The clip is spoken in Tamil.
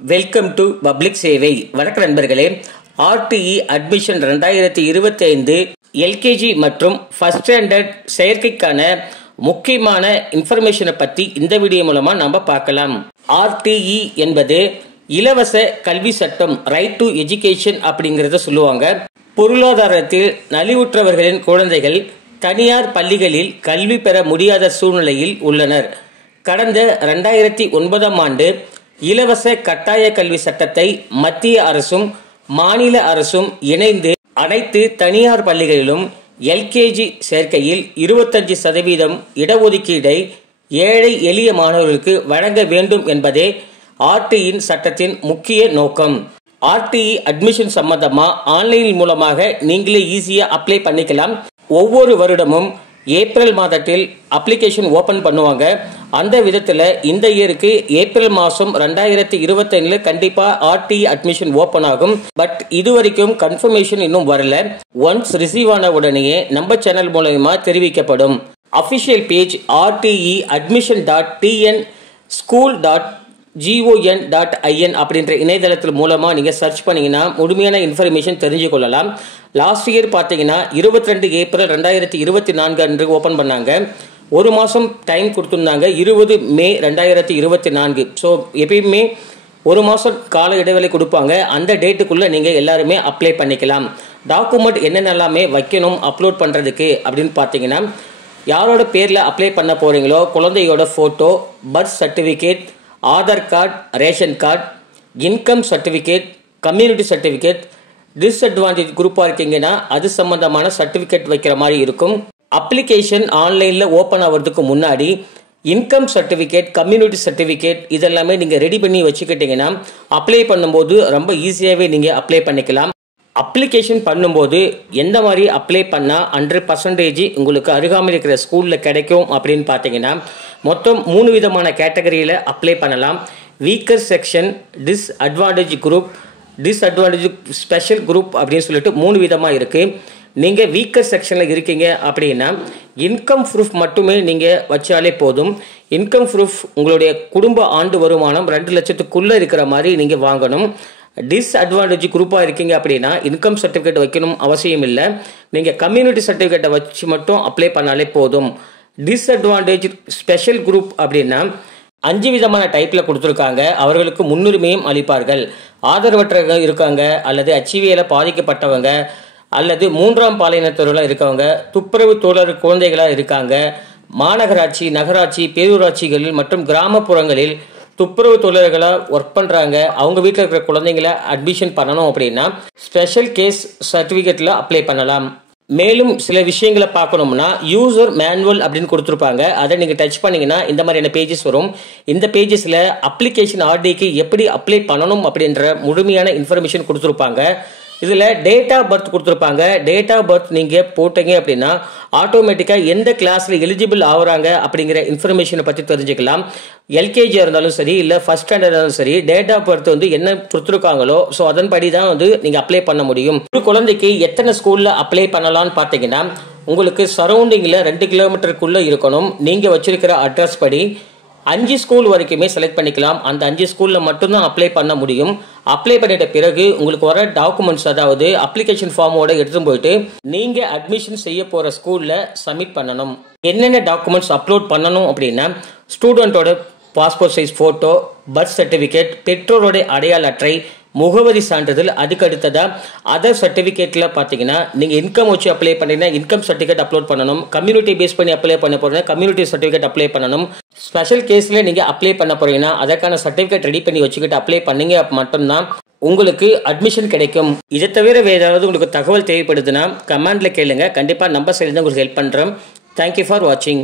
வெல்கம் டு பப்ளிக் சேவை. வணக்க நண்பர்களே, ஆர்டிஇ அட்மிஷன் 2025 எல்கேஜி மற்றும் ஃபர்ஸ்ட் ஸ்டாண்டர்ட் செயற்கைக்கான முக்கியமான இன்ஃபர்மேஷனை பற்றி இந்த வீடியோ மூலமா நம்ம பார்க்கலாம். ஆர்டிஇ என்பது இலவச கல்வி சட்டம், ரைட் டு எஜுகேஷன் அப்படிங்கிறத சொல்லுவாங்க. பொருளாதாரத்தில் நலிவுற்றவர்களின் குழந்தைகள் தனியார் பள்ளிகளில் கல்வி பெற முடியாத சூழ்நிலையில் உள்ளனர். கடந்த 2009ஆம் ஆண்டு இலவச கட்டாய கல்வி சட்டத்தை மத்திய அரசும் மாநில அரசும் இணைந்து அனைத்து தனியார் பள்ளிகளிலும் எல்கேஜி சேர்க்கையில் 25% இடஒதுக்கீடை ஏழை எளிய மாணவர்களுக்கு வழங்க வேண்டும் என்பதே ஆர்டிஇ சட்டத்தின் முக்கிய நோக்கம். ஆர்டிஇ அட்மிஷன் சம்பந்தமா ஆன்லைன் மூலமாக நீங்களே ஈஸியா அப்ளை பண்ணிக்கலாம். ஒவ்வொரு வருடமும் ஏப்ரல் மாதத்தில் அப்ளிகேஷன் ஓபன் பண்ணுவாங்க. அந்த விதத்தில் இந்த இயருக்கு ஏப்ரல் மாதம் 2025 கண்டிப்பா ஆர்டிஇ அட்மிஷன் ஓபன் ஆகும். பட் இதுவரைக்கும் கன்ஃபர்மேஷன் இன்னும் வரல. ஒன்ஸ் ரிசீவ் ஆன உடனேயே நம்ம சேனல் மூலமா தெரிவிக்கப்படும். Official page RTE admission.tn school.gon.in அப்படின்ற இணையதளத்தில் மூலமா நீங்க சர்ச் பண்ணீங்கன்னா முழுமையான இன்ஃபர்மேஷன் தெரிஞ்சு கொள்ளலாம். லாஸ்ட் இயர் பார்த்தீங்கன்னா 22 ஏப்ரல் 2024 அன்று ஓபன் பண்ணாங்க. ஒரு மாசம் டைம் கொடுத்திருந்தாங்க, 20 மே 2024. ஸோ எப்பயுமே ஒரு மாசம் கால இடைவெளி கொடுப்பாங்க. அந்த டேட்டுக்குள்ள நீங்க எல்லாருமே அப்ளை பண்ணிக்கலாம். டாக்குமெண்ட் என்னென்னலாமே வைக்கணும் அப்லோட் பண்றதுக்கு அப்படின்னு பார்த்தீங்கன்னா, யாரோட பேர்ல அப்ளை பண்ண போறீங்களோ குழந்தையோட photo, birth certificate, Aadhaar card, ration card, income certificate, community certificate, disadvantage குரூப்பா இருக்கீங்கன்னா அது சம்பந்தமான சர்டிபிகேட் வைக்கிற மாதிரி இருக்கும். அப்ளிகேஷன் ஆன்லைன்ல ஓபன் ஆகிறதுக்கு முன்னாடி இன்கம் சர்டிபிகேட், கம்யூனிட்டி சர்டிபிகேட் இதெல்லாமே நீங்க ரெடி பண்ணி வச்சுக்கிட்டீங்கன்னா அப்ளை பண்ணும்போது ரொம்ப ஈஸியாவே நீங்க அப்ளை பண்ணிக்கலாம். அப்ளிகேஷன் பண்ணும்போது எந்த மாதிரி அப்ளை பண்ணால் 100% உங்களுக்கு அருகாமையில் இருக்கிற ஸ்கூலில் கிடைக்கும் அப்படின்னு பார்த்தீங்கன்னா, மொத்தம் 3 விதமான கேட்டகரியில் அப்ளை பண்ணலாம். Weaker section, disadvantage group, disadvantage special group அப்படின்னு சொல்லிட்டு 3 விதமாக இருக்குது. நீங்கள் வீக்கர் செக்ஷனில் இருக்கீங்க அப்படின்னா இன்கம் ப்ரூஃப் மட்டுமே நீங்கள் வச்சாலே போதும். இன்கம் ப்ரூஃப் உங்களுடைய குடும்ப ஆண்டு வருமானம் 2 லட்சத்துக்குள்ளே இருக்கிற மாதிரி நீங்கள் வாங்கணும். டிஸ்அட்வான்டேஜ் குரூப்பாக இருக்கீங்க அப்படின்னா இன்கம் சர்டிஃபிகேட் வைக்கணும் அவசியம் இல்லை. நீங்கள் கம்யூனிட்டி சர்டிஃபிகேட்டை வச்சு மட்டும் அப்ளை பண்ணாலே போதும். டிஸ்அட்வான்டேஜ் ஸ்பெஷல் குரூப் அப்படின்னா 5 விதமான டைப்பில் கொடுத்துருக்காங்க. அவர்களுக்கு முன்னுரிமையும் அளிப்பார்கள். ஆதரவற்றவர்கள் இருக்காங்க, அல்லது HIV பாதிக்கப்பட்டவங்க, அல்லது 3ஆம் பாலினத்தவர்களாக இருக்கவங்க, துப்புரவு தோழர் குழந்தைகளாக இருக்காங்க, மாநகராட்சி, நகராட்சி, பேரூராட்சிகளில் மற்றும் கிராமப்புறங்களில் துப்புரவு தொழிலாளர்களாக ஒர்க் பண்ணுறாங்க, அவங்க வீட்டில் இருக்கிற குழந்தைங்களை அட்மிஷன் பண்ணணும் அப்படின்னா ஸ்பெஷல் கேஸ் சர்டிஃபிகேட்டில் அப்ளை பண்ணலாம். மேலும் சில விஷயங்களை பார்க்கணும்னா யூசர் மேனுவல் அப்படின்னு கொடுத்துருப்பாங்க. அதை நீங்கள் டச் பண்ணிங்கன்னா இந்த மாதிரியான பேஜஸ் வரும். இந்த பேஜஸில் அப்ளிகேஷன் ஆர்டிக்கு எப்படி அப்ளை பண்ணணும் அப்படின்ற முழுமையான இன்ஃபர்மேஷன் கொடுத்துருப்பாங்க. இதில் டேட் ஆஃப் பர்த் கொடுத்துருப்பாங்க. டேட் ஆஃப் பர்த் நீங்கள் போட்டீங்க அப்படின்னா ஆட்டோமேட்டிக்காக எந்த கிளாஸில் எலிஜிபிள் ஆகுறாங்க அப்படிங்கிற இன்ஃபர்மேஷனை பற்றி தெரிஞ்சுக்கலாம். எல்கேஜியாக இருந்தாலும் சரி, இல்லை ஃபர்ஸ்ட் ஸ்டாண்டர்ட் இருந்தாலும் சரி, டேட் ஆஃப் பர்த் என்ன கொடுத்துருக்காங்களோ ஸோ அதன்படி தான் நீங்கள் அப்ளை பண்ண முடியும். ஒரு குழந்தைக்கு எத்தனை ஸ்கூலில் அப்ளை பண்ணலான்னு பார்த்தீங்கன்னா, உங்களுக்கு சரௌண்டிங்கில் 2 கிலோமீட்டருக்குள்ளே இருக்கணும். நீங்கள் வச்சிருக்கிற அட்ரஸ் படி 5 ஸ்கூல் வரைக்குமே செலக்ட் பண்ணிக்கலாம். அந்த 5 ஸ்கூலில் மட்டும்தான் அப்ளை பண்ண முடியும். அப்ளை பண்ணிட்ட பிறகு உங்களுக்கு வர டாக்குமெண்ட்ஸ், அதாவது அப்ளிகேஷன் ஃபார்மோட எடுத்துட்டு போயிட்டு நீங்கள் அட்மிஷன் செய்ய போகிற ஸ்கூலில் சப்மிட் பண்ணணும். என்னென்ன டாக்குமெண்ட்ஸ் அப்லோட் பண்ணணும் அப்படின்னா, ஸ்டூடெண்ட்டோட passport size photo, birth certificate, பெற்றோருடைய அடையாள அட்டை, முகவரி சான்றிதழ். அதுக்கு அடுத்ததாக அதர் சர்டிஃபிகேட்டில் பார்த்தீங்கன்னா நீங்கள் இன்கம் வச்சு அப்ளை பண்ணிங்கன்னா இன்கம் சர்டிஃபிகேட் அப்லோட் பண்ணணும். கம்யூனிட்டி பேஸ் பண்ணி அப்ளை பண்ண போகிறீங்கன்னா கம்யூனிட்டி சர்டிஃபிகேட் அப்ளை பண்ணணும். ஸ்பெஷல் கேஸில் நீங்கள் அப்ளை பண்ண போகிறீங்கன்னா அதற்கான சர்டிஃபிகேட் ரெடி பண்ணி வச்சுக்கிட்டு அப்ளை பண்ணீங்க மட்டும்தான் உங்களுக்கு அட்மிஷன் கிடைக்கும். இதை தவிர வேறு ஏதாவது உங்களுக்கு தகவல் தேவைப்படுதுன்னா கமெண்ட்ல கேளுங்க. கண்டிப்பாக நம்ம சைடு தான் உங்களுக்கு ஹெல்ப் பண்ணுறோம். தேங்க்யூ ஃபார் வாட்சிங்.